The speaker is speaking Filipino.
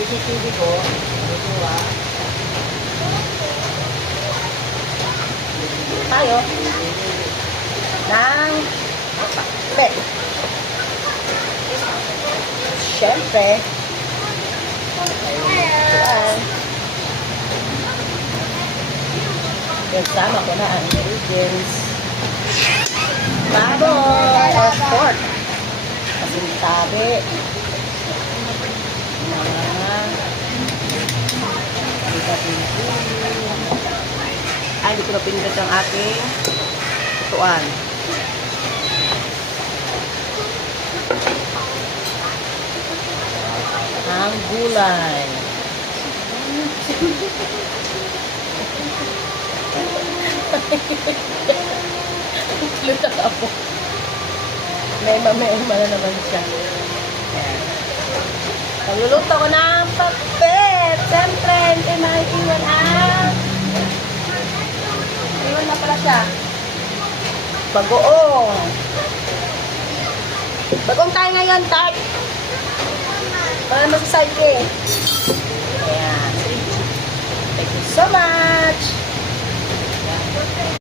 CCTV ko. Ito tayo ng pek. Siyempre, ayun. Kasama ko na ang ingredients. Baboy or pork. Kasintabi. Ay, hindi ko napindot ang aking tuan. Ang gulay. Luta ako. May mamema na naman siya. Ayan. Pagluluto ko ng papet. Siyempre, hindi maiiwan ang iwan na pala siya. Bagoong. Bagoong tayo ngayon, Tart. Para masasayke. Ayan. Thank you so much.